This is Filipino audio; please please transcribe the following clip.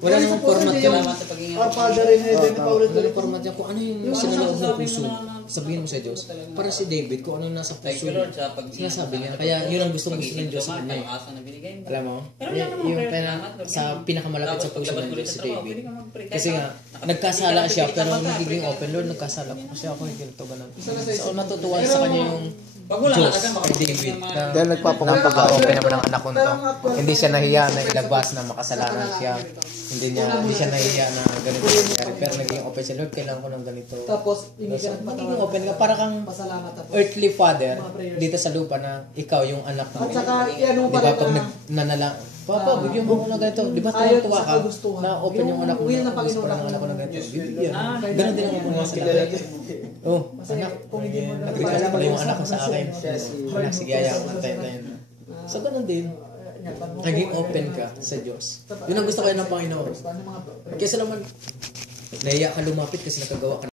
Wala namang format yan. Father in heaven, Wala format yan. Kung ano yung sinaloob ng puso, sabihin mo sa Diyos. Para si David, kung ano yung nasa puso, sinasabi niya. Kaya yun ang gusto ng Diyos sa kanya. Alam mo? Yung sa pinakamalapit sa puso ng Diyos si David. Kasi nga, nagkasala siya, pero nagiging open. Lord, nagkasala ko kasi ako yung ganito, ganun. So, natutuwa sa kanya yung Diyos kay David. Dahil nagpapaka-open naman ng anak ko nito. Hindi siya nahiya na ilabas na makasalanan siya. Hindi siya nahiya na ganito nangyari. Pero naging open siya, Lord, kailangan ko ng ganito. Tapos, hindi ka naging open ka. Para kang earthly father dito sa lupa na ikaw yung anak ng at saka, yan mo di ba pag nanala, Papa, bigyan mo ko ng ganito. Di ba tuwa ka na open yung anak mo na gusto ko ng anak ko ng ganito. Bibigyan. Ganun din ang mga sila. Oh, anak, nag-request pala yung anak ko sa akin. Anak, sige, ayaw ko tayo. So, ganun din. Naging open ka sa Diyos. Yun ang gusto kayo ng Panginoon. Kesa naman, nahiya ka lumapit kasi nakagawa ka